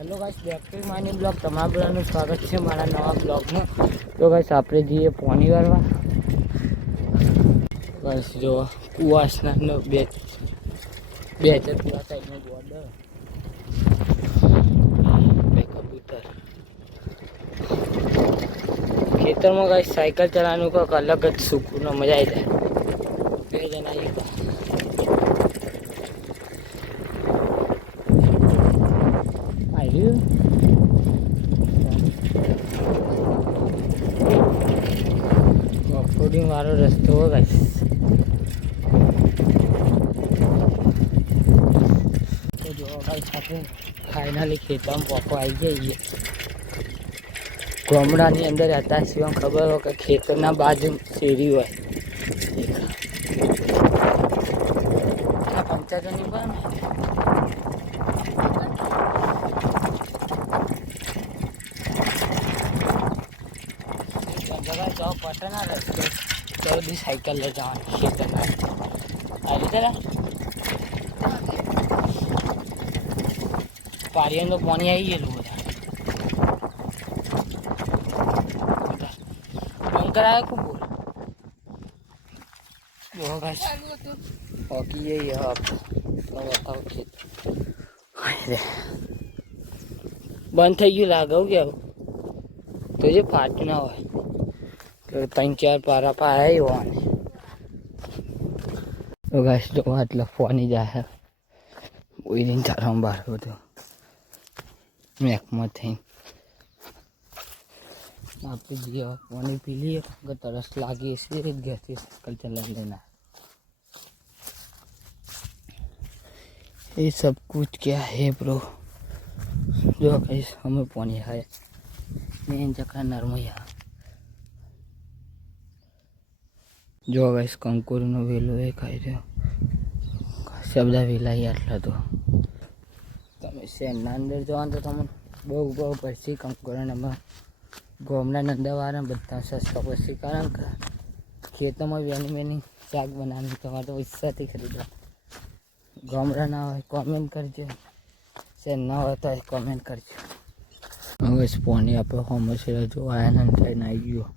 Hello guys, back to my blog. તમારા બધાનું સ્વાગત છે મારા નવા બ્લોગમાં. તો ગાઈસ આપણે જઈએ પોણી વાળવા. ગાઈસ જો કુવાસના બે હજાર કુવા સાઈડનો બોર્ડર, બે કબૂતર. ખેતરમાં ગાઈસ સાયકલ ચલાવવાનું કોઈક અલગ જ સુકૂન, મજા આવી જાય. બે જણા આવ્યું ઓફરોડિંગ વાળો રસ્તો હોય ગાઈસ. તો જો ગાઈસ આપણે ફાઇનલી ખેતરમાં પોકો આવી જઈએ. ગામડાની અંદર હતા સિવાય ખબર હોય કે ખેતરના બાજુ શેરી હોય. આ પંચાયતની પણ જાઓ પટના રસ્તે જલ્દી સાયકલ લઈ જવાની ખેતરના આ રીતે પારિયાનું તો પાણી આવી ગયેલું બધા બંકર આવે ખૂબ બોલ હોકી જઈએ બતાવો ખેત બંધ થઈ ગયું લાગવું કે આવું તો જે ફાટ્યું ના હોય. 3-4 પારા પાયા હોવાને તો ગાઈસ જો આટલા ફોની જાય બોઈની ચાલવા બહાર બધું મેકમાં થઈ આપણે જઈએ પાણી પી લઈએ. અગર તરસ લાગી इसलिए ઘેરથી સાયકલ ચલાવી लेना. ये सब कुछ क्या है ब्रो? जो गाइस हमें पानी है मेन जगह नरमैया. જો ગાઈસ કંકોરીનો વેલો એ ખાઈ રહ્યો. શબ્દા વેલા આટલા તો તમે શેરના અંદર જવાનું તો તમને બહુ પછી કંકોરામાં ગોમના નંદાવાળા બધા સસ્તા પછી કારણ કે ખેતરમાં વેની શાક બનાવવાની તમારે તો ઈચ્છાથી ખરીદવા. ગામડા ના હોય કોમેન્ટ કરજો, શેર ના હોય તો કોમેન્ટ કરજો. હવે પાણી આપણે હોમસેરા જો આયા ને થઈને આવી ગયો.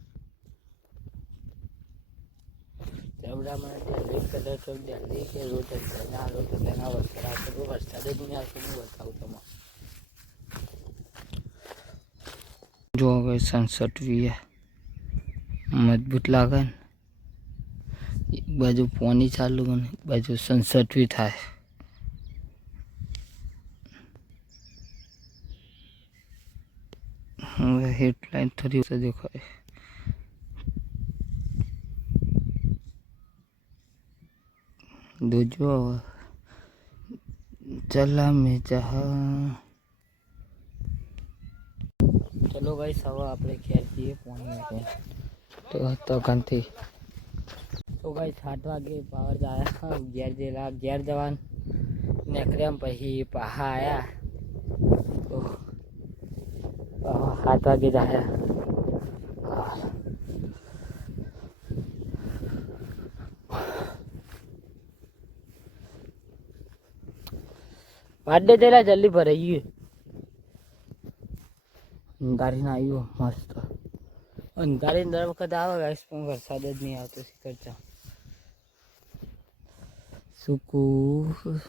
જબડામાં દિલ્હી કલર તો દિલ્હી કે રોડ ના રોડ તેના વરસાદ જ નહીં આવતો. હું બતાવું તમારે જો હવે સનસેટ વી મજબૂત લાગે ને. એક બાજુ પાણી ચાલુ ને એક બાજુ સનસેટ વી થાય. હવે હેડલાઇન થોડી ઓછા દેખાય. દૂજો ચલા મેં જહા. ચલો ગાઈસ હવે આપણે ઘેર જઈએ પાણી તો ગંથી. તો ગાઈસ 7 વાગે પાવર જાય ઘેર જવાનું નીકળ્યા પછી પાહા આવ્યા તો 7 વાગે જાય. વાડે તેલા જલ્દી ભરાઈ ગયું. અંધારીને આવ્યું મસ્ત. અંધારી દર વખત આવે ગાઈસ પણ વરસાદ જ નહીં આવતો. શીખર ચા સૂકું